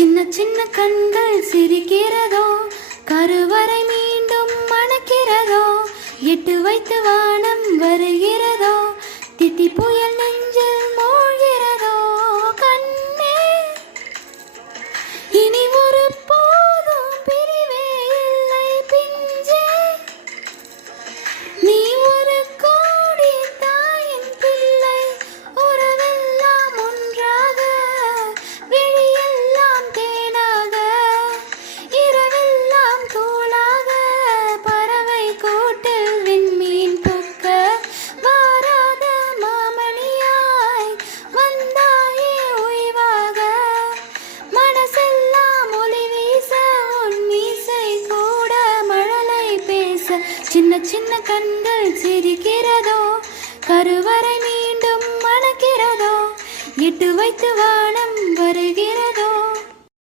சின்ன சின்ன கண்கள் சிரிக்கிறதோ, கருவறை மீண்டும் மணக்கிறதோ, எட்டு வைத்து வானம் வருகிறதோ, தித்தி புயல் நெஞ்சில் மூழ்கிறதோ. கண்ணே இனி ஒரு போதும் பிரிவே இல்லை பிஞ்சே, நீ ஒரு கோடி தாயின் பிள்ளை, உறவெல்லாம் ஒன்றாக, விழியெல்லாம் தேனாக, இரவெல்லாம் தோளாக, பறவை கூட்டில் விண்மீன் பொக்க, வாராத மாமணியாய் வந்தாயே ஓய்வாக, மனசெல்லாம் ஒளி வீச, உன் மீசை கூட மழலை பேச. சின்ன சின்ன கண்கள் சிரிக்கிறதோ, கருவறை மீண்டும் மணக்கிறதோ, எட்டு வைத்து வான